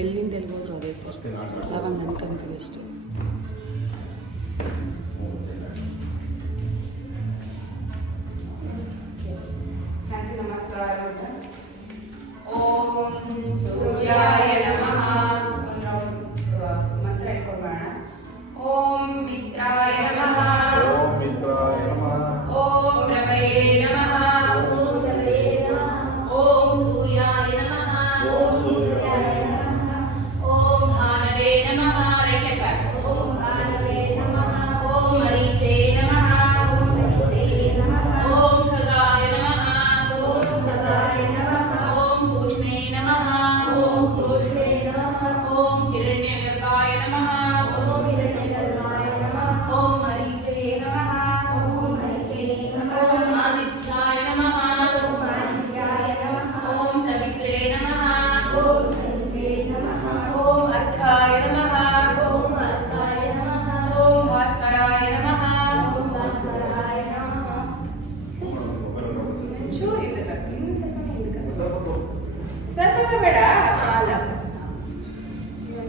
ಎಲ್ಲಿಂದ ಎಲ್ಗೋದ್ರು ಅದೇ ಸರ್, ನಾವಂಗೆ ಅನ್ಕೊಂತೀವಿ ಅಷ್ಟೇ. ನಮಸ್ಕಾರ. ಓಂ ಸೂರ್ಯಾಯ ನಮಃ. ಮಂತ್ರ ಇಟ್ಕೊಳ್ಳೋಣ. ಓಂ ಮಿತ್ರಾಯ ನಮಃ. ಓಂ ಮಿತ್ರಾಯ ನಮಃ. ಓಂ ರವಯೇ ನಮಃ. ಓಂ ರವೇ ನಮಃ. ಓಂ ಸೂರ್ಯಾಯ ನಮಃ. ಓಂ ಸೂರ್ಯಾಯ ನಮಃ. ಓಂ ಭಾನವೇ ನಮಃ. Right leg back. ಓಂ ಭಾನವೇ ನಮಃ. ಓಂ ಮರೀಚೇ ನಮಃ. ಓಂ ಮರೀಚೇ ನಮಃ. ಓಂ ಖಗಾಯ ನಮಃ. ಓಂ ಖಗಾಯ ನಮಃ. ಓಂ ಭೂಷ್ಮೇ ನಮಃ. ಓಂ ಭೂಷೇ ನಮಃ. ಓಂ ಹಿರಣ್ಯಗರ್ಭಾಯ ನಮಃ. ಓಂ ಹಿರಣ್ಯಗರ್ಭಾಯ ನಮಃ. ಓಂ ಮರೀಚೇ ನಮಃ. ಓಂ ಮರೀಚೇ ನಮಃ. ಓಂ ಆದಿತ್ಯಾಯ ನಮಃ. ಓಂ ಆದಿತ್ಯಾಯ ನಮಃ. ಓಂ ಸವಿತ್ರೆ ನಮಃ. ಓಂ ಸವಿತ್ರೇ ನಮಃ. ಓಂ ಅರ್ಕಾಯ ನಮಃ. ಓಂ ಅರ್ಕಾಯ ನಮಃ. ಓಂ ಭಾಸ್ಕರಾಯ ನಮಃ. ಓಂ ಭಾಸ್ಕರಾಯ ನಮಃ. ಚೂರು ಇದಕ್ಕೆ ಇನ್ನು ಸ್ವಲ್ಪ ಹಿಂದಕ್ಕೆ ಸ್ವಲ್ಪ ಸ್ವಲ್ಪ ಬೇಡ. ಅಲ್ಲ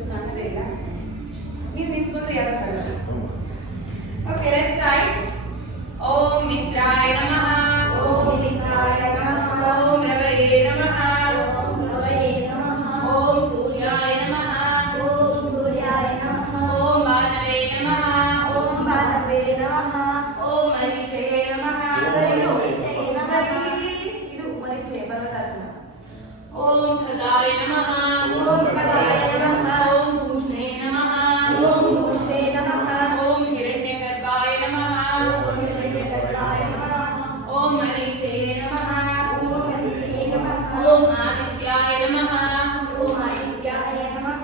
ಕಾಣಲೇ ಇಲ್ಲ. ನೀವು ನಿಂತ್ಕೊಂಡ್ರೆ ಯಾರು ಕಾಣಲ್ಲ. Okay let's right. ಓಂ ಮಿತ್ರಾಯ ನಮಃ. ಓಂ ಮಿತ್ರಾಯ ನಮಃ. ಓಂ ರವಯೇ ನಮಃ. ಓಂ ರವಯೇ ನಮಃ. ಓಂ ಸೂರ್ಯಾಯ ನಮಃ. ಓಂ ಸೂರ್ಯಾಯ ನಮಃ. ಓಂ ಭಾನವೇ ನಮಃ. ಓಂ ಭಾನವೇ ನಮಃ. ಓಂ ಮರೀಚೇ ನಮಃ. ಇದು ಮರೀಚೇ ನಮಃ. ಇದು ಮರೀಚೇ ಪರ್ವತಾಸನ. ಓಂ ಖಗಾಯ ನಮಃ. ಓಂ ಖಗಾಯ ನಮಃ. ಓಂ ಭೂಷ್ಣೇ ನಮಃ. ಓಂ ಭೂಷೇ ನಮಃ. ಓಂ ಹಿರಣ್ಯಗರ್ಭಾಯ ನಮಃ. ಓಂ ಹಿರಣ್ಯಗರ್ಭಾಯ ನಮಃ. ಓಂ ಮರೀಚೇ ನಮಃ. ಓಂ ಮರೀಚೇ ನಮಃ. ಓಂ ಆದಿತ್ಯಾಯ ನಮಃ. ಓಂ ಆದಿತ್ಯಾಯ ನಮಃ.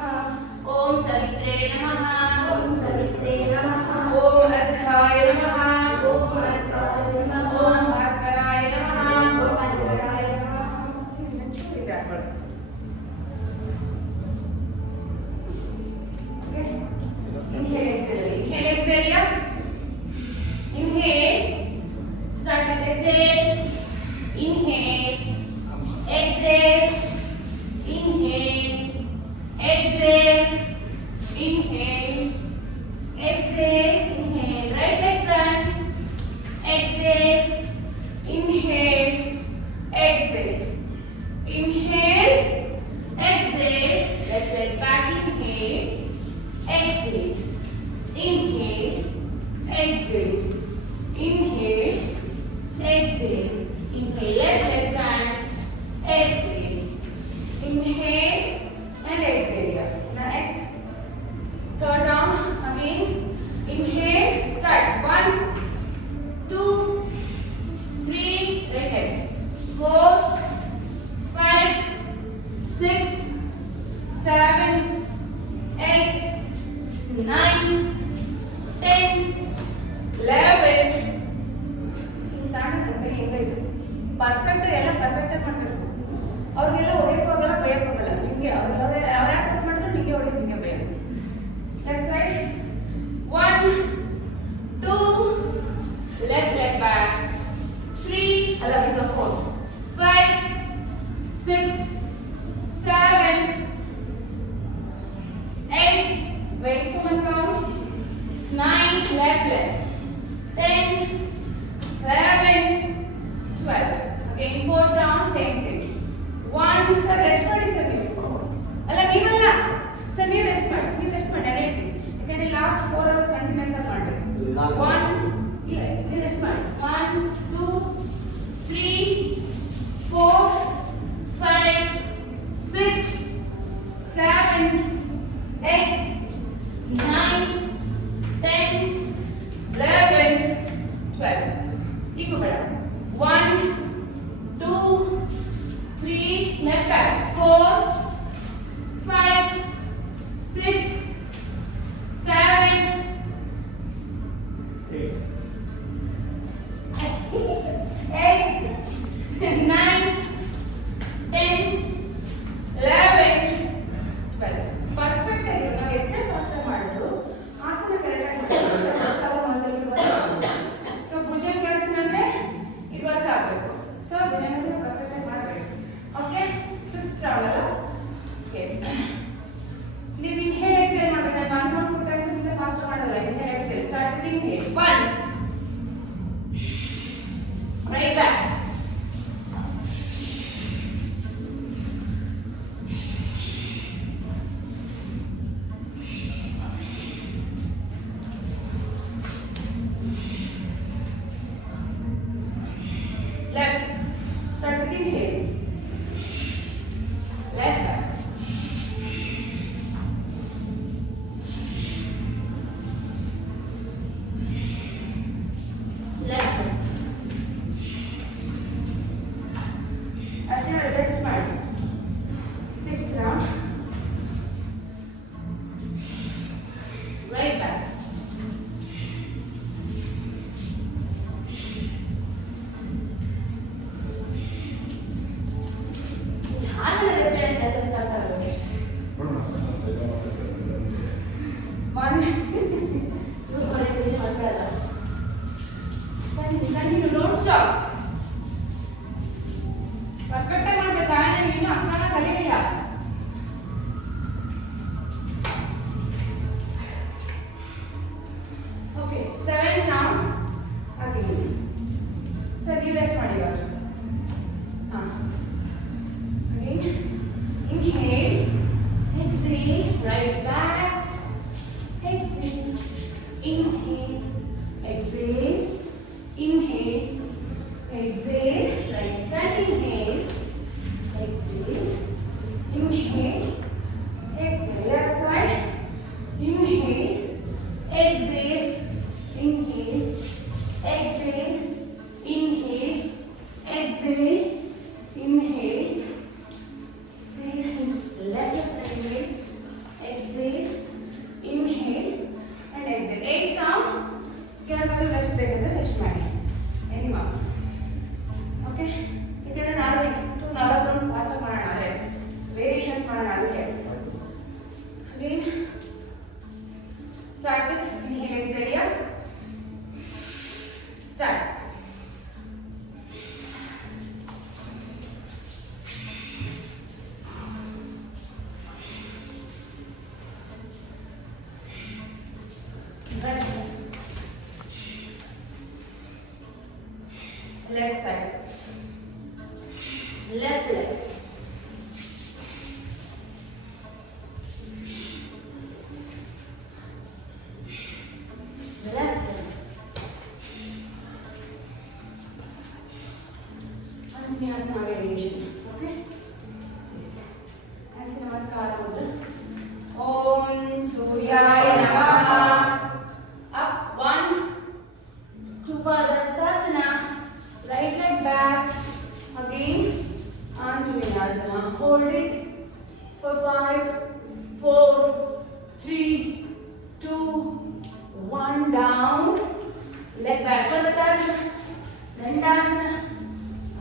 ಓಂ ಸವಿತ್ರೆ ನಮಃ. ಓಂ ಸವಿತ್ರೇ ನಮಃ. ಓಂ ಅರ್ಕಾಯ ನಮಃ. ಓಂ ಅರ್ಕಾಯ ನಮಃ. ಓಂ ಭಾಸ್ಕರಾಯ ನಮಃ. ಓಂ ಭಾಸ್ಕರಾಯ ನಮಃ. Inhale, exhale. Inhale, exhale. Yeah. Inhale. Start with exhale. Inhale. Exhale. Inhale. Exhale. Inhale. Exhale. Inhale. Right leg front. Exhale. Inhale. Exhale. Inhale. Exhale. Let's get back. Inhale. Exhale. Inhale. Exhale. Inhale. Exhale. Inhale. Left leg front. Exhale. Inhale and exhale. Yeah. Now next. Third round. Again. Inhale. Start. 1, 2, 3. Right leg. 4, 5, 6, 7, 8, 9, 10, 11. Perfect ಎಲ್ಲ perfect ಮಾಡಬೇಕು. ಅವ್ರಿಗೆಲ್ಲ ಹೊಡೆಯಕ್ಕೆ ಹೋಗಲ್ಲ, ಬೈಯಕ್ಕೆ ಹೋಗಲ್ಲ. ನಿಮಗೆ ಅವ್ರು ಯಾರು ತಪ್ಪು ಮಾಡಿದ್ರು ನಿಮಗೆ ಹೊಡೆಯೋದು, ನಿಮಗೆ ಬೈಯೋದು. Left side 1, 2, left leg back 3, ಅಲ್ಲ 4, 5, 6, 7, 8, wait for 1 count, 9, left leg, 10, 11, 12. Again 4th round, same thing. 1, sir, rest ಮಾಡಿ ಸರ್ ನೀವು. ಅಲ್ಲ ನೀವಲ್ಲ ಸರ್, ನೀವು ರೆಸ್ಟ್ ಮಾಡಿ, ನೀವು ರೆಸ್ಟ್ ಮಾಡಿ ಅದೇ ಹೇಳ್ತೀನಿ. ಯಾಕಂದ್ರೆ ಲಾಸ್ಟ್ 4 hours ಕಂಟಿನ್ಯೂಸ್ ಆಗಿ ಮಾಡಬೇಕು. 1, ಇಲ್ಲ ನೀವು ರೆಸ್ಟ್ ಮಾಡಿ. 1, 2, 3, 4, 5, 6, 7, 8, 9, 10, 11, 12. ಈಗ ಬೇಡ. 1, 2, 3, left back. 4, 5, 6, 7, 8, 9, 10, 11, 12. Exhale, right back. Exhale, inhale, exhale, inhale, exhale, right front, inhale, exhale, inhale, exhale, left side, inhale, exhale, inhale, exhale, inhale, exhale, inhale, exhale, left inhale, exhale, inhale, and exhale. 8 round. Kenagadru rest ಬೇಕಂದ್ರೆ rest ಮಾಡಿ. Any mark. Okay? ಇದನ್ನ ನಾವು next 4 round fast ಮಾಡೋಣ ಅದೇ variations ಮಾಡೋಣ ಅದಕ್ಕೆ. Again, start with inhale, exhale here. Start. Right. Left side. Left leg. Left leg. Anjaneyasana variation. Okay? Yes. As Namaskara Mudra. Om Suryaya Namaha. Up 1, 2 Padahastasana. Right leg back. Again, Anjaneyasana. Hold it for 5, 4, 3, 2, 1. Down. Leg back. Padahastasana. Dandasana.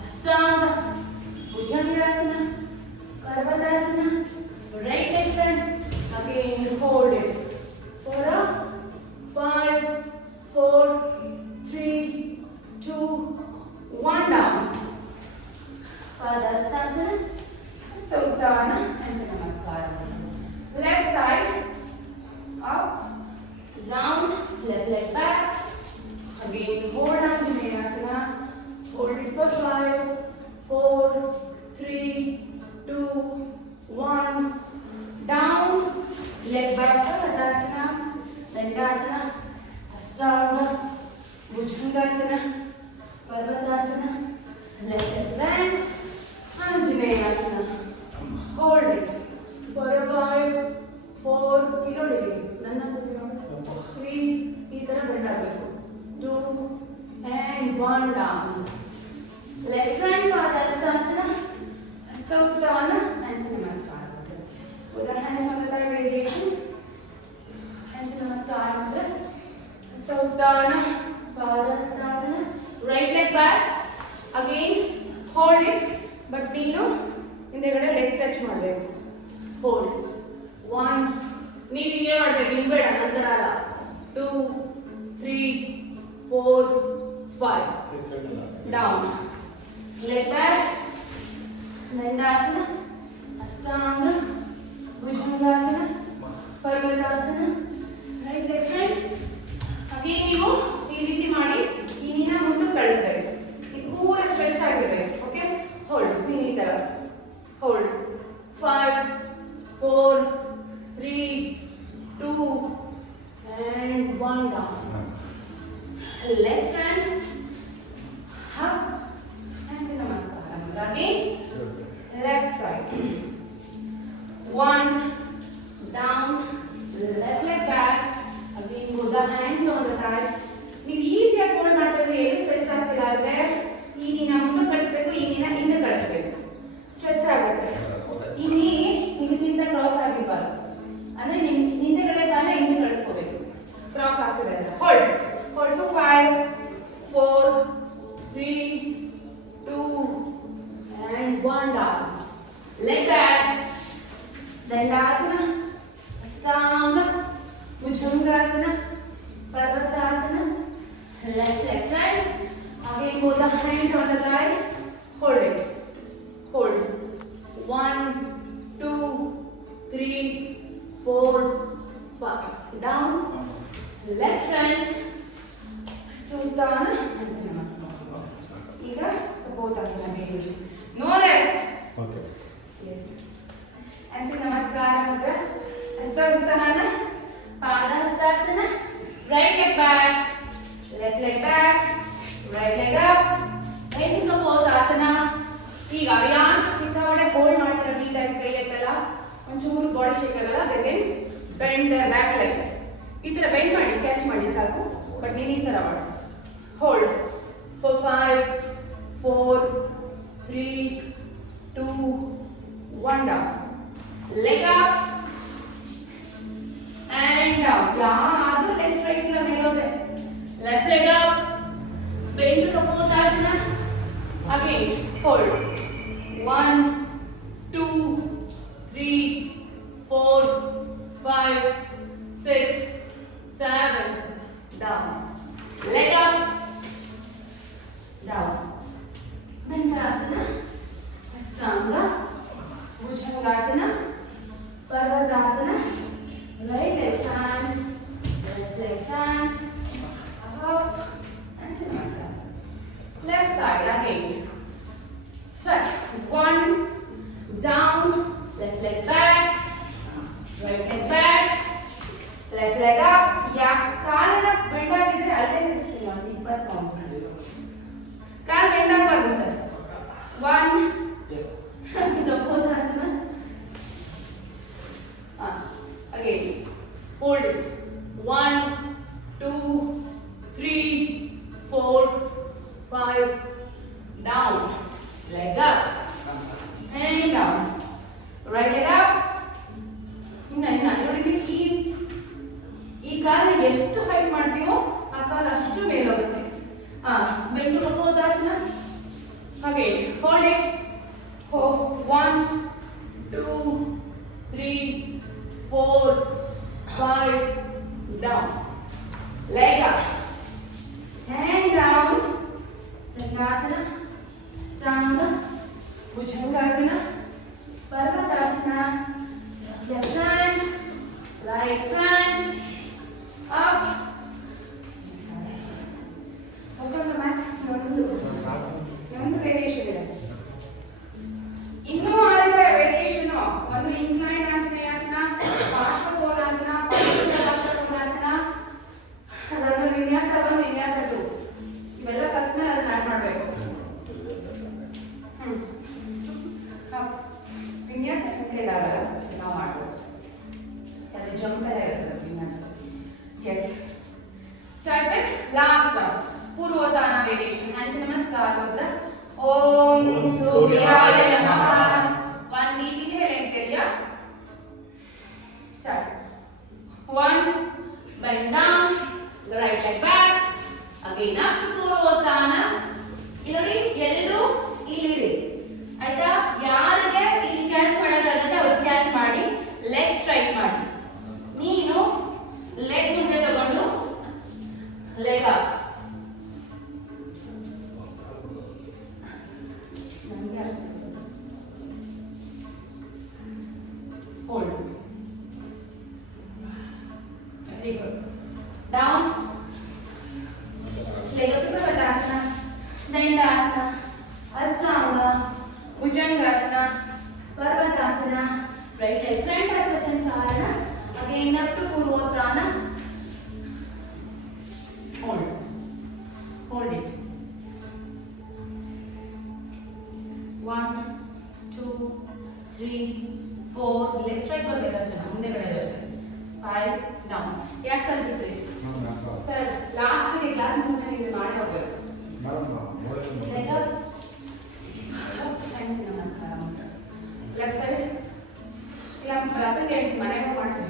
Ashtanga. Bhujangasana. Parvatasana. Right leg front. Again, hold it for a 5, 4, 3, 2, 1. Down. Padahastasana. Hasta Uttana. And Namaskara. Left side. Up. Down. Left leg back. Again, hold Anjaneyasana. Hold it for 5, 4, 3, 2, 1. Down. Leg back. Padahasana. Dandasana. Ashtanga. Bhujangasana. Parvatasana. Left leg bend. Anjaneyasana. Hold it for a 5, 4, 3, ಈ ತರ bend ಆಗಬೇಕು. 2 and 1. Down. Left hand Padahastasana. Hasta Uttana and Namaskara. With the hands on the thigh variation. Hands Namaskara Mudra. Hasta Uttana. Padahastasana. Right leg back. Again, hold it. But ನೀನು ಹಿಂದೆಗಡೆ leg touch ಮಾಡಬೇಕು. Hold. 1. ನೀವು ಹಿಂಗೆ ಮಾಡಬೇಕು. ಹಿಂಬೇಡ ನಂತರ ಅಲ್ಲ. 2, 3, 4, 5. Down. Leg back. Dandasana. Ashtanga. Bhujangasana. Parvatasana. Right leg front. Again ನೀವು ಈ ರೀತಿ ಮಾಡಿ ಈ ನೀನ ಮುಂದಕ್ಕೆ ಕಳಿಸಬೇಕು. ಇದು ಪೂರ ಸ್ಟ್ರೆಚ್ ಆಗಿರಬೇಕು. ಓಕೆ? ಹೋಲ್ಡ್. ನೀನು ಈ ತರ hold. 5, 4, 3, 2 and 1. Down. Left hand up and Namaskara. Again, left side. 1. Down. Left leg back. Again, go the hands on the thigh. ನೀವು ಈಸಿಯಾಗಿ ಹೋಲ್ಡ್ ಮಾಡ್ತಾ ಇದ್ರೆ ಏನು ಸ್ಟ್ರೆಚ್ ಆಗ್ತಿಲ್ಲ ಅಂದ್ರೆ ಈ ನೀನ ಮುಂದೆ ಕಳಿಸ್ಬೇಕು, ಈ ನೀನ ಹಿಂದೆ ಕಳಿಸ್ಬೇಕು. ಸ್ಟ್ರೆಚ್ ಆಗುತ್ತೆ. ಈ ನೀ ಇದಕ್ಕಿಂತ ಕ್ರಾಸ್ ಆಗಿರ್ಬಾರ್ದು. ಅಂದ್ರೆ ನಿಮ್ ಹಿಂದೆಗಡೆ ಕಾಲ ಹಿಂದೆ ಕಳಿಸ್ಕೋಬೇಕು. ಕ್ರಾಸ್ ಆಗ್ತಿದೆ ಅಂತ. Hold. Hold for 5, 4, 3, 2 and 1. Down. Leg back. Dandasana. Ashtanga. Bhujangasana. Parvatasana. Left leg front. Again, both the hands on the thigh. Hold it. Hold. 1, 2, 3, 4, 5. Down. Left front. Uttana and Namaskara. ಈಗ both of them again. No rest. Okay. Yes. And Namaskara Mudra. ಉತ್ಥಾನ ಪಾದಹಸ್ತಾಸನ. Right leg back, left leg back, right leg up, right ಕಪೋತಾಸನ. ಈಗ ಯಾರು ಸಿಕ್ಕಾಪಟ್ಟೆ hold ಮಾಡ್ತಾರೆ ನೀಟಾಗಿ ಕೈ ಎತ್ತಲ್ಲ, ಒಂಚೂರು ಬಾಡಿ ಶೇಕ್ ಆಗಲ್ಲ, ಅದಕ್ಕೆ ಬೆಂಡ್ ಬ್ಯಾಕ್ ಲೆಗ್ ಈ ಥರ ಬೆಂಡ್ ಮಾಡಿ ಕ್ಯಾಚ್ ಮಾಡಿ ಸಾಕು. ಬಟ್ ನೀನು ಈ ಥರ ಮಾಡು. Hold for 5 4 3 2 1 down. Leg up and down. ಯಾವುದು ಲೆಗ್ ಸ್ಟ್ರೈಟ್ ಇಲ್ಲ ಮೇಲೋದೆ. ಲೆಫ್ಟ್ ಲೆಗ್ ಅಪ್, ಬೆಂಡ್ ಕಪೋತಾಸನ. Again hold 1 2 3 4 5 6 7 down. Leg up, down. Dandasana, Ashtanga, Bhujangasana, Parvatasana. Right left hand, left left hand, up and sit namaskar. Left side again. Start 1 down, left leg back, right leg back, left leg up. Yeah, ಕಾಲನ್ನ bend ಆಗಿದ್ರೆ ಅಲ್ಲೇ ನಿಲ್ಲಿಸ್ತೀನಿ ನಾನು 20 count. ಕಾಲು bend ಆಗಬಾರ್ದು sir. 1 ಕಪೋತಾಸನ. Again, hold it. 1 2 3 4 5 down. Leg up and down. Right leg up. ಇನ್ನ ನೋಡಿ ಈ ಕಾಲ ಎಷ್ಟು ಹೈಟ್ ಮಾಡ್ತೀವೋ ಆ ಕಾಲ ಅಷ್ಟು ಮೇಲೆ ಹೋಗುತ್ತೆ. ಬೆಂಡು ಕಪೋತಾಸನ. ಹಾಗೆ hold it. 1 2 3 4 5 down. Leg up and down. Dandasana, Ashtanga, Bhujangasana, Parvatasana. Left hand, right hand, up. Welcome to mat. ಒಂದು ವೇರಿಯೇಷನ್ ಇದೆ. ಇನ್ನೂ ಆರಿದೆ ವೇರಿಯೇಷನ್. ಒಂದು ಇನ್ಕ್ಲೈನ್ ಆಂಜನೇಯಾಸನ, ಪಾರ್ಶ್ವಕೋನಾಸನ, ಪಾರ್ಶ್ವಕೋನಾಸನ, ಅದರ ವಿನ್ಯಾಸ 1 ವಿನ್ಯಾಸ 2 ಇವೆಲ್ಲ ಕಲ್ತ್ಮೇಲೆ ಅದನ್ನ ಆಡ್ ಮಾಡಬೇಕು. ವಿನ್ಯಾಸ ಕೈಲಾಗಲ್ಲ, ನಾವು ಮಾಡ್ಬೋದು. ಅದು ಜಂಪ್ ಇರುತ್ತೆ ವಿನ್ಯಾಸ. ಎಸ್. ಸ್ಟಾರ್ಟ್ ವಿತ್ ಲಾಸ್ಟ್ ಪೂರ್ವೋತ್ಥಾನ ವೇರಿಯೇಷನ್. ಹ್ಯಾಂಡ್ಸ್ ನಮಸ್ಕಾರ ಹೋದ್ರ. ಓಂ ಸೂರ್ಯಾಯ ನಮಃ. 1 deep inhale, exhale. Start. 1 bend down, the right leg back. Again up to ಪೂರ್ವೋತ್ಥಾನ. ಇಲ್ಲಿ ಎಲ್ಲರೂ ಇಲ್ಲಿರಿ ಆಯ್ತಾ. ಯಾರಿಗೆ ಇಲ್ಲಿ ಕ್ಯಾಚ್ ಮಾಡೋದಾಗುತ್ತೆ ಅವ್ರು ಕ್ಯಾಚ್ ಮಾಡಿ ಲೆಗ್ ಸ್ಟ್ರೈಟ್ ಮಾಡಿ. ನೀನು ಲೆಗ್ ಮುಂದೆ ತಗೊಂಡು leg up. Hold. Very good. Down. Leg up. ಪರ್ವತಾಸನ, ದಂಡಾಸನ, ಅಷ್ಟಾಂಗ, ಭುಜಂಗಾಸನ, ಪರ್ವತಾಸನ. ರೈಟ್ ಲೆಗ್ ಫ್ರಂಟ್ ಹಸ್ತ ಸಂಚಾಲನ. ಅಗೇನ್ ಅಪ್ ಟು ಪೂರ್ವೋತ್ಥಾನ. Hold. Hold it. 1 2 3 4 leg straight ಬರಬೇಕು ಅಷ್ಟೇ. ಮುಂದೆ ಕಡೆ 5 ಡೌನ್. ಯಾಕೆ ಸರ್ ಬಿಟ್ರಿ ಸರ್? ಲಾಸ್ಟ್ ಕ್ಲಾಸ್ ಮುಗಿದ್ಮೇಲೆ ಇದು ಮಾಡಿ ಹೋಗ್ಬೇಕು. Leg up. ಹ್ಯಾಂಡ್ಸ್ ನಮಸ್ಕಾರ. ಲೆಫ್ಟ್ ಸೈಡ್ ಇಲ್ಲ ಅದಕ್ಕೆ ಮನೆಗೆ ಮಾಡಿಸಿ.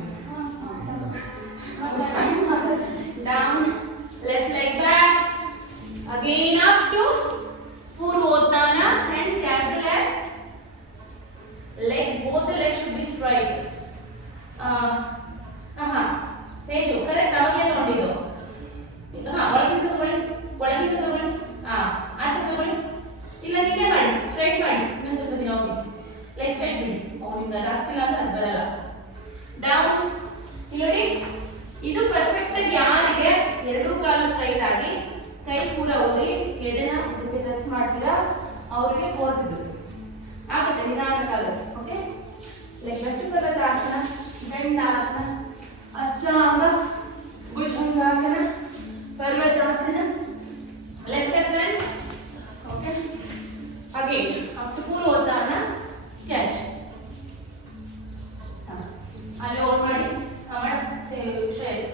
Down. Left leg back. Again up to ಪೂರ್ವೋತ್ಥಾನ and catch the leg. Both the legs should be straight. Teju correct ಅವಾಗಲೇ ತಗೊಂಡಿದ್ದು. ಒಳಗಿಂದ ತಗೊಳ್ಳಿ, ಒಳಗಿಂದ ತಗೊಳ್ಳಿ, ಆಚೆ ತಗೊಳ್ಳಿ. ಇಲ್ಲ ನಿನ್ನೆ ಮಾಡಿ ಸ್ಟ್ರೈಟ್ ಮಾಡಿ. ಇನ್ನೊಂದು ಸ್ವಲ್ಪ ದಿನ ಹೋಗಿ ಲೆಗ್ ಸ್ಟ್ರೈಟ್ ಬಿಡಿ. ಅವನಿಂದ ಆಗ್ತಿಲ್ಲ ಅಂದ್ರೆ ಅದು ಬರಲ್ಲ. ಡೌನ್. ನೋಡಿ ಇದು ಪರ್ಫೆಕ್ಟ್ ಆಗಿ ಯಾರಿಗೆ ಎರಡೂ ಕಾಲು ಸ್ಟ್ರೈಟ್ ಆಗಿ ಕೈ ಪೂರ ಹೋಗಿ ಅಲ್ಲಿ ಹೋಲ್ಡ್ ಮಾಡಿ Shreyas.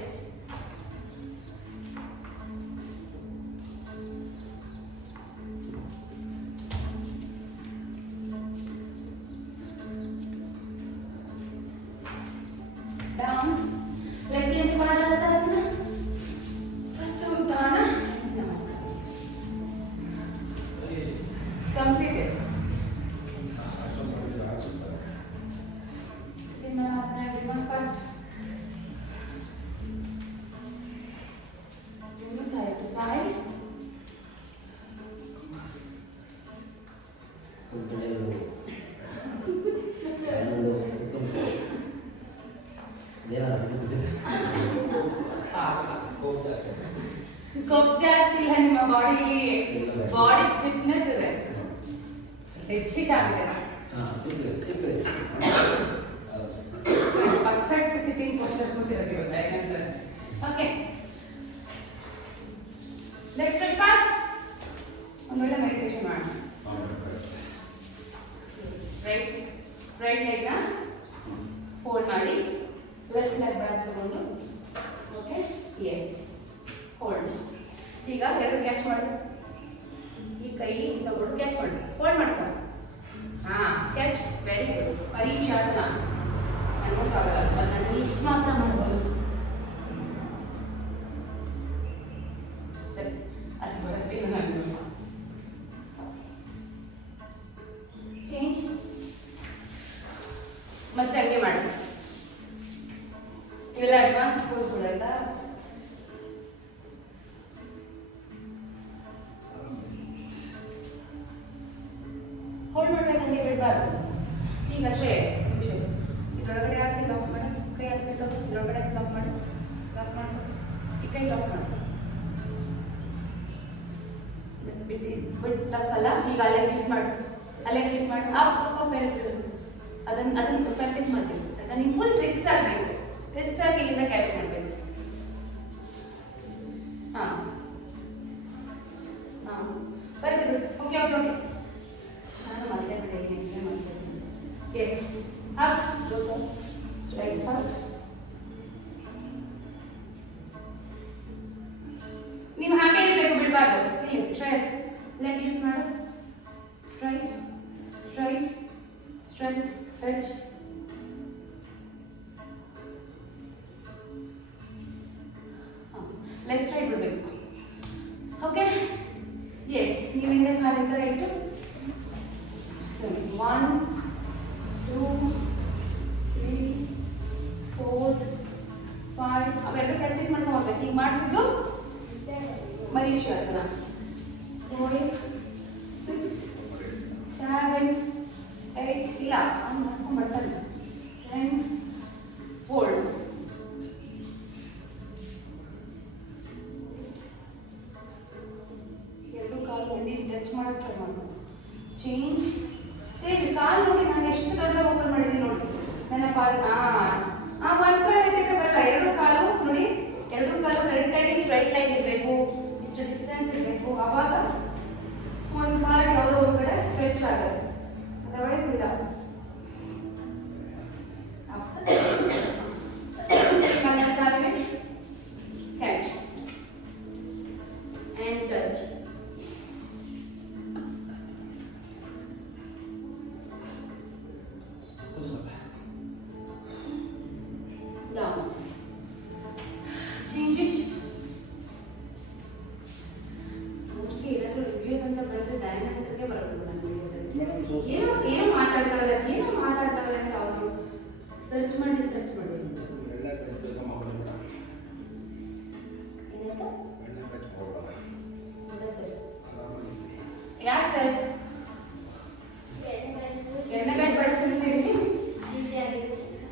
Down. Left hand Padhastasana. First Utthana. Namaskar. Completed. Srinivasana, everyone first. Swing side to side. ಕೊಬ್ಬು ಜಾಸ್ತಿ ಇಲ್ಲ ನಿಮ್ಮ ಬಾಡಿಲಿ, ಬಾಡಿ ಸ್ಟಿಫ್ನೆಸ್ ಇದೆ, ರಿಜಿಡ್ ಆಗಿದೆ. ಪರ್ಫೆಕ್ಟ್ ಸಿಟ್ಟಿಂಗ್ ಪೋಸ್ಚರ್ ಕೂತಿರೋದು ಇವತ್ತು ಯಾಕಂದ್ರೆ. ಓಕೆ, ನೆಕ್ಸ್ಟ್ ಫಾಸ್ಟ್ ಒಂದೊಳ್ಳೆ ಮೆಡಿಟೇಷನ್ ಮಾಡೋಣ. ರೈಟ್ ಲೆಗ್ನ ಫೋಲ್ಡ್ ಮಾಡಿ, ಲೆಫ್ಟ್ ಲೆಗ್ ಬ್ಯಾಕ್ ತಗೊಂಡು, ಓಕೆ, ಎಸ್, ಹೋಲ್ಡ್. ಈಗ ಎರಡು ಕ್ಯಾಚ್ ಮಾಡು, ಈ ಕೈ ತಗೊಂಡು ಕ್ಯಾಚ್ ಮಾಡಿ, ಹೋಲ್ಡ್ ಮಾಡ್ಕೊ. ಹಾಂ, ಕ್ಯಾಚ್, ವೆರಿ ಗುಡ್. ಪರೀಕ್ಷಾಸನ ಅನ್ನೋಕ್ಕಾಗಲ್ಲ, ಅದನ್ನು ಇಷ್ಟು ಮಾತ್ರ ಮಾಡ್ಬೋದು. ಅಷ್ಟೇ, ಅದು ಬರೋದಿಲ್ಲ ನಾನು. ಚೇಂಜ್, ಮತ್ತೆ ಹಂಗೆ ಮಾಡಿ. ಇವೆಲ್ಲ ಅಡ್ವಾನ್ಸ್ ಪೋಸ್ಗಳು ಆಯ್ತಾ? ಹೋಲ್ಡ್ ಮಾಡ್ಬೇಕು, ಹಂಗೆ ಬಿಡಬಾರ್ದು. ಈಗ ಶ್ರೇಯಸ್ ಇದರೊಳಗಡೆ ಹಾಸಿ ಲಾಕ್ ಮಾಡಿ, ಕೈ ಹಾಕ್ಬೇಕು, ಇದರೊಳಗಡೆ ಹಾಸಿ ಲಾಕ್ ಮಾಡಿ, ಲಾಕ್ ಮಾಡ್ಬೇಕು, ಈ ಕೈ ಲಾಕ್ ಮಾಡಿ. ಬಿಟ್ ಟಫ್ ಅಲ್ಲ. ಈಗ ಅಲ್ಲೇ ಕ್ಲಿಕ್ ಮಾಡು, ಅಲ್ಲೇ ಕ್ಲಿಕ್ ಮಾಡು, ಅಪ್ ಹೇಳ್ತಿದ್ರು. ಅದನ್ನು ಪ್ರಾಕ್ಟೀಸ್ ಮಾಡ್ತೀವಿ. ಅದನ್ನು ನೀವು ಫುಲ್ ಟ್ವಿಸ್ಟ್ ಆಗಬೇಕು, ಟ್ವಿಸ್ಟ್ ಆಗಿ ಇಲ್ಲಿಂದ ಕ್ಯಾಚ್ ಮಾಡಬೇಕು. ಹಾಂ ಹಾಂ, ಬರುತ್ತೆ ಬಿಡು. ಓಕೆ ಓಕೆ ಓಕೆ, ನಾನು ಮತ್ತೆ ಬಿಡಿ, ನೆಕ್ಸ್ಟ್ ಟೈಮ್ ಮಾಡ್ತೀನಿ. ಎಸ್, ಹಾಕ್, ಸ್ಟ್ರೈಟ್ ಹಾಕ್. ನೀವು ಹಾಗೆ ಇರಬೇಕು, ಬಿಡಬಾರ್ದು. ಇಲ್ಲಿ ಶ್ರೇಯಸ್ ಲೆಗ್ ಲಿಫ್ಟ್ ಮಾಡು, straight straight straight touch. Leg straight ಬಿಡಬೇಕು. ಓಕೆ, ಎಸ್, ನೀವು ಹಿಂದೆ ಕಾಲಿಂದ ರೈಟು. ಸರಿ, 1 2 3 4 5 ಅವೆಲ್ಲ ಪ್ರಾಕ್ಟೀಸ್ ಮಾಡ್ಕೊಂಡು ಹೋಗ್ಬೇಕು. ಈಗ ಮಾಡಿಸಿದ್ದು ಮರೀಶ್ವಾಸನ. 5 6 7 8 ಇಲ್ಲ ಅವ್ನು ಮಾಡ್ಕೊಂಡು ಬರ್ತಾನೆ. 10 ಹೋಲ್ಡ್. ಎರಡು ಕಾಲು ಮಂಡಿ ಟಚ್ ಮಾಡೋಕ್ಕೆ ಟ್ರೈ ಮಾಡ್ಬೋದು. ಚೇಂಜ್, ತೇಜ್ ಕಾಲು ನೋಡಿ, ನಾನು ಎಷ್ಟು ದೊಡ್ಡ ಓಪನ್ ಮಾಡಿದ್ದೀನಿ ನೋಡಿ. ನನ್ನ ಪಾದ ಒಂದು ಕಾಲು ಇದಕ್ಕೆ ಬರಲ್ಲ, ಎರಡು ಕಾಲು ನೋಡಿ, ಎರಡು ಕಾಲು ಕರೆಕ್ಟಾಗಿ ಸ್ಟ್ರೈಟ್ ಲೈನ್ ಇರಬೇಕು, ಇಷ್ಟು ಡಿಸ್ಟೆನ್ಸ್ ಇರಬೇಕು. ಆವಾಗ ಒಂದು ಪಾರ್ಟ್ ಯಾವುದೋ ಒಂದು ಕಡೆ ಸ್ಟ್ರೆಚ್ ಆಗುತ್ತೆ, ಅದರ್ವೈಸ್ ಇಲ್ಲ. ಕಾಲಿಗೆ catch and touch. Down. Change it. Mostly ಏನಾದರೂ ರಿವ್ಯೂಸ್ ಅಂತ ಬಂದರೆ ಡೈನಾಮಿಕ್ಸ್ಗೆ ಬರಬೇಕು ನನ್ನ ವಿಡಿಯೋದಲ್ಲಿ. ಏನೋ ಮಾತಾಡ್ತಾವ್ರೆ ಅಂತ ಅವರು ಸರ್ಚ್ ಮಾಡಿ ಯಾಕೆ ಸರ್ ಎಣ್ಣೆ ಬ್ಯಾಚ್ ಬಳಸ್ತಿರ್ತೀರಿ?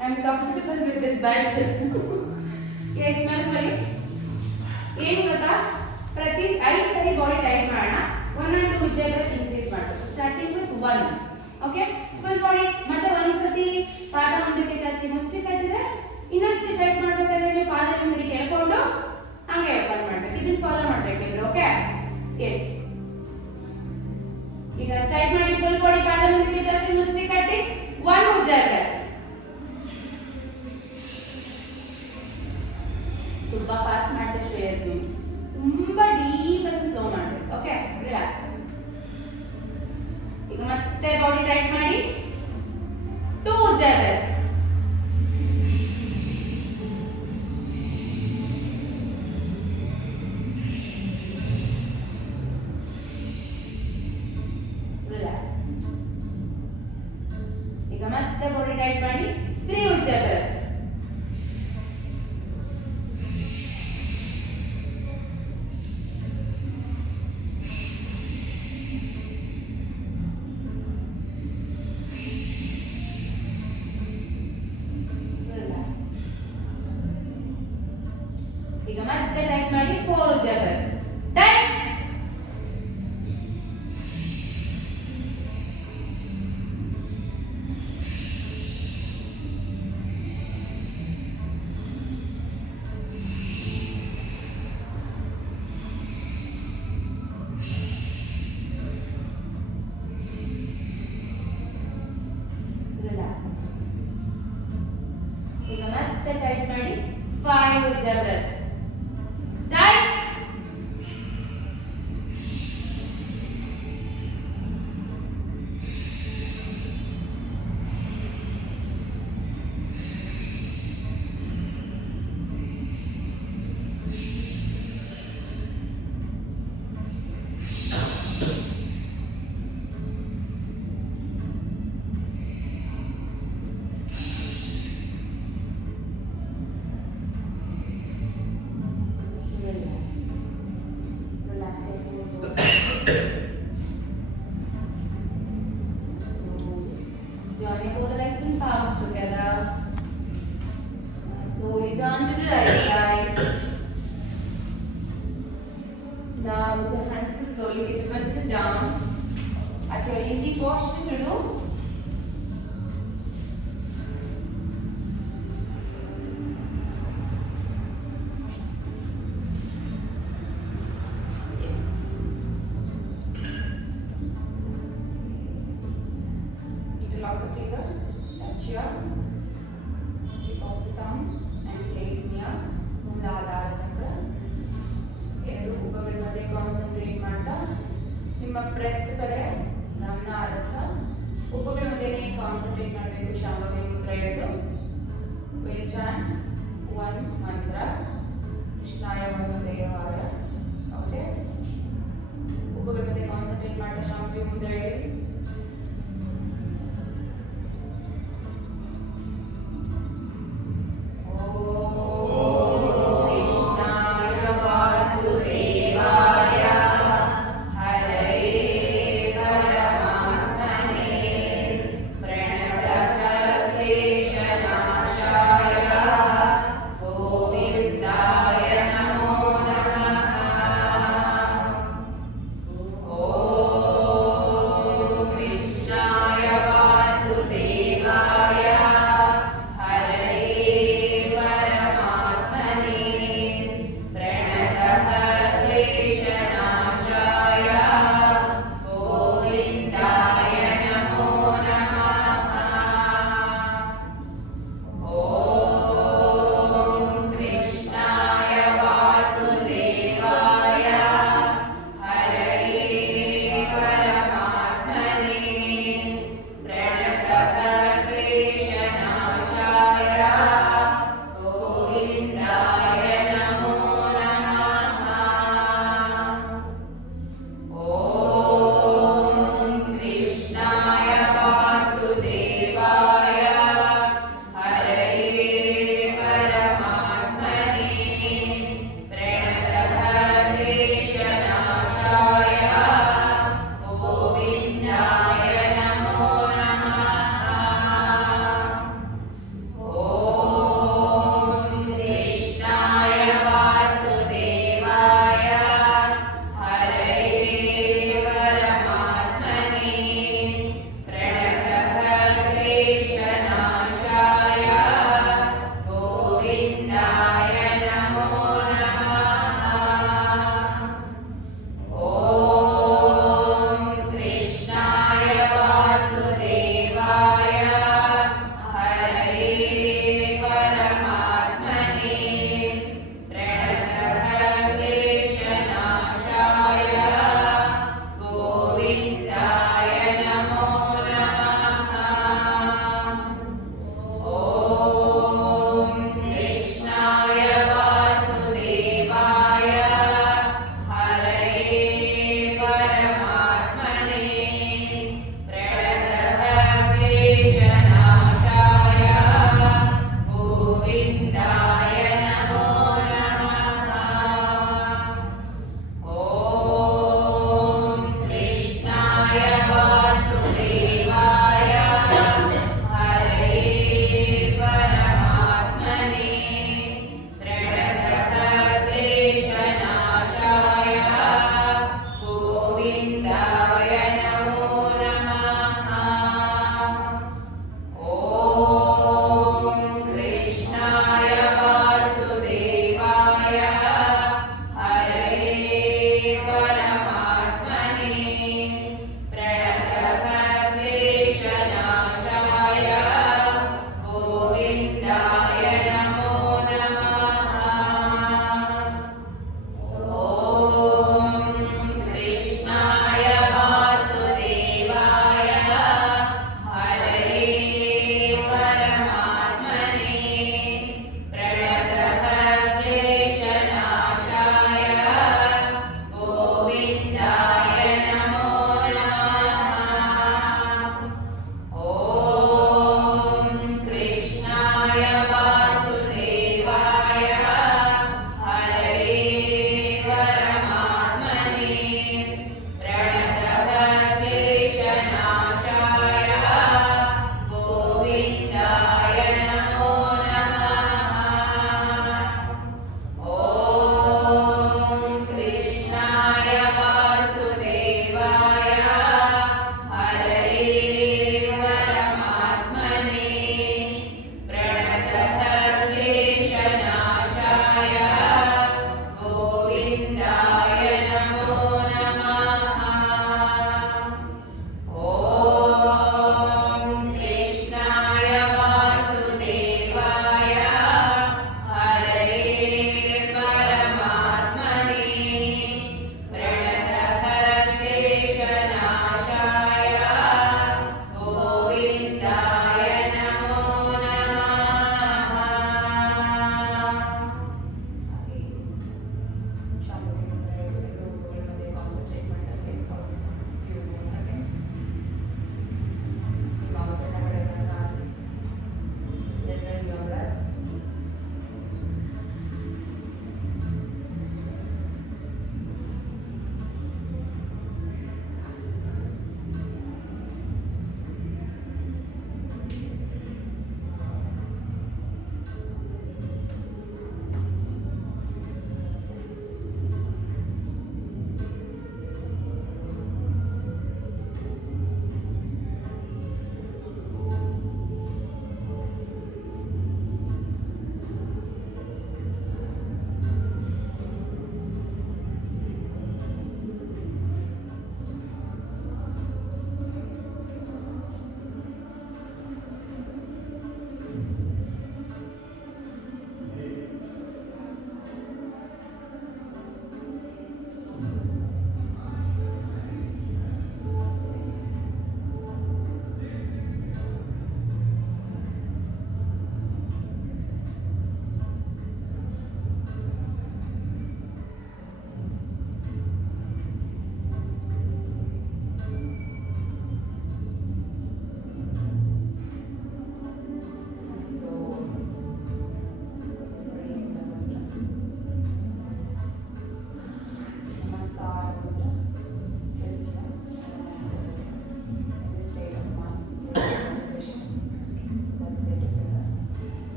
I am comfortable with this batch. Yes, smell ಏನು ಗೊತ್ತಾ, ಪ್ರತಿ 5 ಸರಿ ಬಾಡಿ ಟೈಟ್ ಮಾಡೋಣ. 1 and 2 ವಿಜಯ್ ಇನ್ಕ್ರೀಸ್ ಮಾಡಬೇಕು. Starting with 1. Okay, full body. ಮತ್ತೆ ಒಂದು ಸತಿ ಪಾದ ಮುಂದಕ್ಕೆ ಚಾಚಿ ಮುಷ್ಟಿ ಕಟ್ಟಿದ್ರೆ ಇನ್ನೊಂದ್ಸತಿ ಟೈಟ್ ಮಾಡ್ಬೇಕಾದ್ರೆ ನೀವು ಪಾದ ಹಿಂದೆ ಕೇಳ್ಕೊಂಡು ಹಂಗೆ ಓಪನ್ ಮಾಡ್ಬೇಕು. ಇದನ್ನ ಫಾಲೋ ಮಾಡ್ಬೇಕಿದ್ರೆ. Okay, yes. ಈಗ ಟೈಟ್ ಮಾಡಿ, ಫುಲ್ ಬಾಡಿ, ಪಾದ ಮುಂದಕ್ಕೆ ಚಾಚಿ ಮುಷ್ಟಿ ಕಟ್ಟಿ 1 ಉಜ್ಜಾಯಿದ್ರೆ ತುಂಬ ಫಾಸ್ಟ್ ಮಾಡಿದ್ರೆ ಶ್ರೇಯಸ್ ನೀವು ತುಂಬಾ ಡೀಪ್ ಆಗಿ ಸ್ಲೋ ಮಾಡಬೇಕು. Okay, relax. ಈಗ ಮತ್ತೆ ಬಾಡಿ ಟೈಟ್ ಮಾಡಿ 2 ಉಜ್ಜಾಯಿ ಬ್ರೆತ್ಸ್. ರಿಲ್ಯಾಕ್ಸ್. ಈಗ ಮತ್ತೆ ಬಾಡಿ ಟೈಟ್ ಮಾಡಿ 3 ಉಜ್ಜಾಯಿ ಬ್ರೆತ್ಸ್. ಈಗ ಮತ್ತೆ ಟೈಟ್ ಮಾಡಿ 4 ಉಜ್ಜಾಯಿ ಬ್ರೆತ್ಸ್. ಟೈಟ್. ರಿಲ್ಯಾಕ್ಸ್. ಈಗ ಮತ್ತೆ ಟೈಟ್ ಮಾಡಿ 5 ಉಜ್ಜಾಯಿ breaths. Tight.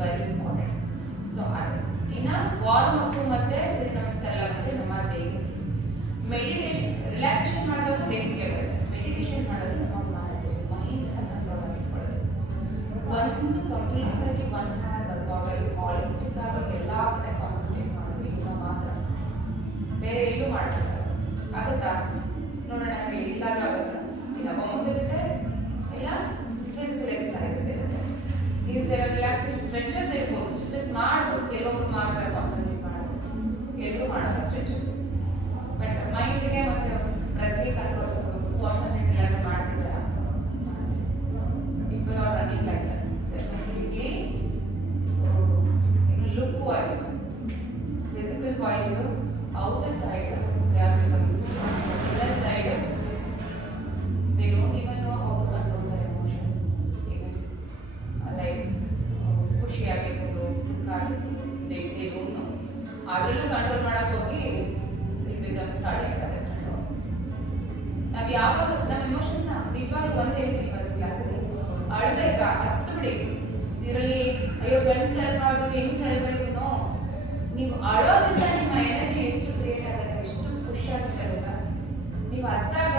Very important. So ಅದು ಇನ್ನು ವಾರ್ಮ್ ಅಪ್ ಮತ್ತೆ ಸೂರ್ಯ ನಮಸ್ಕಾರ ಎಲ್ಲ ಬಂದರೆ ನಮ್ಮ ದೇಹಕ್ಕೆ. ಮೆಡಿಟೇಷನ್ ರಿಲ್ಯಾಕ್ಸೇಷನ್ ಮಾಡೋದು ದೇಹಕ್ಕೆ ಬರುತ್ತೆ. ಮೆಡಿಟೇಷನ್ ಮಾಡೋದು ನಮ್ಮ ಮನಸ್ಸಿಗೆ ಮೈಂಡ್ ಕಂಟ್ರೋಲ್ ಆಗಿಟ್ಕೊಳ್ಳೋದು. ಒಂದು ಕಂಪ್ಲೀಟ್ ಆಗಿ ಒನ್ ಹ್ಯಾಂಡ್ ವರ್ಕ್ ಹಾಲಿಸ್ಟಿಕ್ ಆಗಿ ಎಲ್ಲ ಕಡೆ ಕಾನ್ಸಂಟ್ರೇಟ್ ಮಾಡೋದು ಈಗ ಮಾತ್ರ, ಬೇರೆ ಎಲ್ಲೂ ಮಾಡೋದಿಲ್ಲ. ಆಗುತ್ತಾ ನೋಡೋಣ, ಹೇಳಿ ಇಲ್ಲಾದ್ರೂ ಆಗುತ್ತಾ? ಇಲ್ಲ, ಬೌಂಡ್ ಇರುತ್ತೆ, ಇಲ್ಲ ಫಿಸಿಕಲ್ ಎಕ್ಸಸೈಸಸ್ ಇರುತ್ತೆ. ಈಗ ರಿಲ್ಯಾಕ್ಸೇಷನ್ ಸ್ಟ್ರೆಚಸ್ ಇರ್ಬೋದು, ಸ್ಟ್ರೆಚಸ್ ಮಾಡ್ಬೋದು, ಕೆಲವೊಬ್ರು ಮಾತ್ರ ಕಾನ್ಸಂಟ್ರೇಟ್ ಮಾಡೋದು, ಎಲ್ಲರೂ ಮಾಡೋಲ್ಲ ಸ್ಟ್ರೆಚಸ್. ಬಟ್ ಮೈಂಡ್ಗೆ ಮತ್ತು ಪ್ರತಿ ಕಂಟ್ರೋಲ್ ಕಾನ್ಸಂಟ್ರೇಟ್ ಎಲ್ಲ ಮಾಡ್ತಿದ್ದಾರೆ. ಇಬ್ಬರು ರನ್ನಿಂಗ್ ಆಗಿದ್ದಾರೆ definitely. Look voice, physical voice, outer side they are becoming strong. Inner side they don't even know how to control their emotions. Even like ಖುಷಿ ಆಗಿರ್ಬೋದು, ದುಃಖ ಆಗಿರ್ಬೋದು, they don't know. ಅದರಲ್ಲೂ ಕಂಟ್ರೋಲ್ ಮಾಡಕ್ಕೆ ಹೋಗಿ they become start ಆಗ್ತಾರೆ. ನಾವು ಯಾವಾಗ ನಮ್ಮ ಎಮೋಷನ್ಸ್ನ ನಿಜವಾಗ್ಲೂ ಒಂದು ಹೇಳ್ತೀವಿ ಇವತ್ತು ಕ್ಲಾಸಲ್ಲಿ, ಅಳ್ಬೇಕಾ ಹತ್ತು ಬಿಡಿ. ಇದರಲ್ಲಿ ಅಯ್ಯೋ ಗಂಡಸ್ ಅಳಬಾರ್ದು ಹೆಂಗ್ಸ್ ಅಳಬೇಕು, ನೋ. ನೀವು ಅಳೋದ್ರಿಂದ ನಿಮ್ಮ ಎನರ್ಜಿ ಎಷ್ಟು ಕ್ರಿಯೇಟ್ ಆಗುತ್ತೆ, ಎಷ್ಟು ಖುಷಿ ಆಗುತ್ತೆ ಗೊತ್ತಾ? ನೀವು ಅತ್ತಾಗ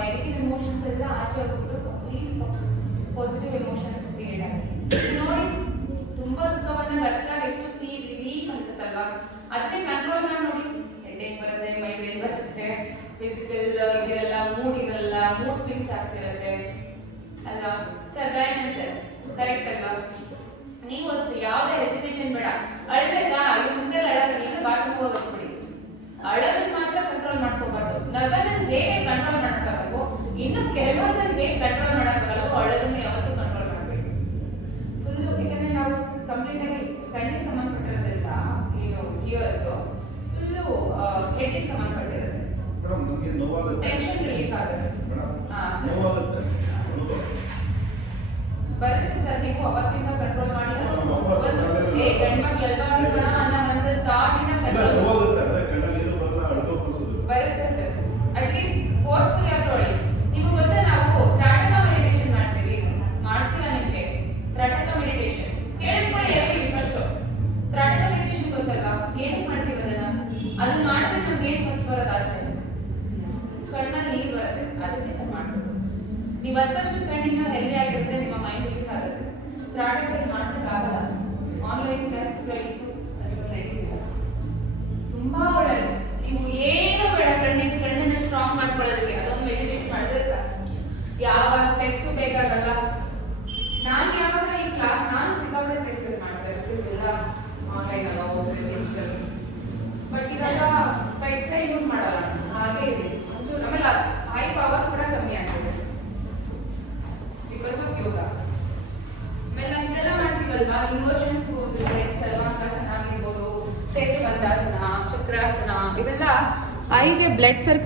ನೆಗೆಟಿವ್ ಎಮೋಷನ್ಸ್ ಎಲ್ಲ ಆಚೆ ಹೋಗ್ಬಿಟ್ಟು ಕಂಪ್ಲೀಟ್ ಪಾಸಿಟಿವ್ ಎಮೋಷನ್ಸ್ ಕ್ರಿಯೇಟ್ ಆಗುತ್ತೆ. ನೋಡಿ, ತುಂಬಾ ದುಃಖ ಬಂದಾಗ ಅತ್ತಾಗ ಎಷ್ಟು ರಿಲೀಫ್ ಅನ್ಸುತ್ತಲ್ವಾ? ಅದನ್ನೇ ಕಂಟ್ರೋಲ್ ಮಾಡಿ ನೋಡಿ. ಹೆಡ್ಡೇಕ್ ಬರುತ್ತೆ, ಮೈಗ್ರೇನ್ ಬರುತ್ತೆ, ಫಿಸಿಕಲ್ ಇದೆಲ್ಲ ಮೂಡ್ ಸ್ವಿಂಗ್ಸ್ ಆಗ್ತಿರುತ್ತೆ ಅಲ್ವಾ ಸರ್? ದಯಾನಂದ್ ಸರ್ ಕರೆಕ್ಟ್ ಅಲ್ವಾ? ನೀವು ಅಷ್ಟು ಯಾವುದೇ ಹೆಸಿಟೇಷನ್ ಬೇಡ. ಅಳ್ಬೇಕಾ ಅಯ್ಯೋ ಮುಂದೆ ಅಳಕ್ಕೆ ಬಾತ್ರೂಮ್ ಹೋಗ್ಬಿಡಿ. ಅಳೋದನ್ನ ಮಾತ್ರ ಕಂಟ್ರೋಲ್ ಮಾಡ್ಕೋಬಾರ್ದು. ನಗದನ್ನ ಹೇಗೆ ಕಂಟ್ರೋಲ್ ಮಾಡೋಕ್ಕಾಗಲ್ವೋ, ಇನ್ನು ಕೆಲವೊಂದನ್ನು ಹೇಗೆ ಕಂಟ್ರೋಲ್ ಮಾಡೋಕ್ಕಾಗಲ್ವೋ ಅಳೋದನ್ನ ಯಾವತ್ತೂ ಕಂಟ್ರೋಲ್ ಮಾಡಬೇಕು. ಫುಲ್ ಯಾಕಂದ್ರೆ ನಾವು ಕಂಪ್ಲೀಟ್ ಆಗಿ ಕಣ್ಣಿಗೆ ಸಂಬಂಧಪಟ್ಟಿರೋದ್ರಿಂದ ಏನು ಟಿಯರ್ಸ್ ಫುಲ್ಲು ಹೆಡ್ಡಿಗೆ ಸಂಬಂಧಪಟ್ಟಿರುತ್ತೆ. ಮೇಡಮ್ ನಿಮಗೆ ನೋವಾಗುತ್ತೆ, ಟೆನ್ಷನ್ ರಿಲೀಫ್ ಆಗುತ್ತೆ. ಮೇಡಮ್ ಸರ್ ನೋವಾಗುತ್ತೆ, ಬರುತ್ತೆ ಸರ್. ನೀವು ಅವತ್ತಿಂದ ಕಂಟ್ರೋಲ್ ಮಾಡಿ ವಾಪಸ್ ಗಂಡ್ಮಕ್ಳೆಲ್ಲ ಅನ್ನೋ ಒಂದು ಥಾಟಿನ ಕಂಟ್ರೋಲ್ ನೋವಾಗುತ್ತೆ ಅಂದ್ರೆ ಕಣ್ಣಲ್ಲಿ ನೀರು ಬರಲ್ಲ, ಅಳ್ಬೇಕು ಅನ್ಸುತ್ತೆ. ಬರುತ್ತೆ ಸರ್. ಅಟ್ಲೀಸ್ಟ್ ಫೋರ್ಸ್ಫುಲ್ ಯಾರು ಹೊಳಿ. ನಿಮ್ಗೆ ಗೊತ್ತಾ, ನಾವು ತ್ರಾಟಕ ಮೆಡಿಟೇಷನ್ ಮಾಡ್ತೀವಿ, ಮಾಡಿಸಿಲ್ಲ ನಿಮಗೆ ತ್ರಾಟಕ ಮೆಡಿಟೇಷನ್ ಕೇಳಿಸ್ಕೊಳ್ಳಿ ಎಲ್ಲಿ ಫಸ್ಟ್. ತ್ರಾಟಕ ಮೆಡಿಟೇಷನ್ ಗೊತ್ತಲ್ವಾ? ಏನಕ್ಕೆ ಮಾಡ್ತೀವಿ ಅದನ್ನ ಮಾಡಿದ್ರೆ ನಮ್ಗೆ ಏನು ಫಸ್ಟ್ ಬರೋದು ಆಚೆ? ಕಣ್ಣಲ್ಲಿ ನೀರು ಬರುತ್ತೆ, ಅದಕ್ಕೆ ಸರ್ ಮಾಡಿಸೋದು. ನೀವು ಹತ್ತಷ್ಟು ಕಣ್ಣಿನ ಹೆಲ್ದಿ ಆಗಿರುತ್ತೆ, ನಿಮ್ಮ ಮೈಂಡ್ ರಿಲೀಫ್ ಆಗುತ್ತೆ. ತ್ರಾಟಕದಲ್ಲಿ ಮಾಡ್ಸೋಕ್ಕಾಗಲ್ಲ. ಆನ್ಲೈನ್ ಕ್ಲಾಸ್ಗಳಿತ್ತು, ತುಂಬಾ ಒಳ್ಳೆಯದು. ನೀವು ಏನು ಬೇಡ, ಕಣ್ಣನ್ನ ಸ್ಟ್ರಾಂಗ್ ಮಾಡ್ಕೊಳ್ಳೋದಕ್ಕೆ ಅದೊಂದು ಮೆಡಿಟೇಷನ್ ಮಾಡಿದ್ರೆ ಸಾಕು. ಯಾವ ಸ್ಟೆಪ್ಸು ಬೇಕಾಗಲ್ಲ. ನಾನು ಯಾವಾಗ ಈ ಕ್ಲಾಸ್ ನಾನು ಸಿಕ್ಕಾಪಟ್ಟೆ ಸ್ಟೆಪ್ಸ್ ಯೂಸ್ ಮಾಡ್ತಾ ಇರ್ತೀನಿ ಎಲ್ಲ ಆನ್ಲೈನ್ ಅಲ್ಲ, ಡಿಜಿಟಲ್. ಬಟ್ ಇವಾಗ ಸ್ಪೆಕ್ಸೇ ಯೂಸ್ ಮಾಡಲ್ಲ, ಹಾಗೆ ಇದೆ ಒಂಚೂರು. ಆಮೇಲೆ ಹೈ ಪವರ್ ಕೂಡ ಕಮ್ಮಿ ಆಗ್ತದೆ ಬಿಕಾಸ್ ಆಫ್ ಯೋಗ. ಆಮೇಲೆ ನಾವು ಇದೆಲ್ಲ ಮಾಡ್ತೀವಲ್ವಾ, ಇಮೋಷನ್ ಕ್ರೂಸ್ ಇದೆ, ಸರ್ವಾಂಗಾಸನ ಆಗಿರ್ಬೋದು, ಸೇತುಬಂಧಾಸನ, ಚಕ್ರಾಸನ, ಇವೆಲ್ಲ ಐಗೆ ಬ್ಲಡ್ ಸರ್ಕ್ಯುಲೇಷನ್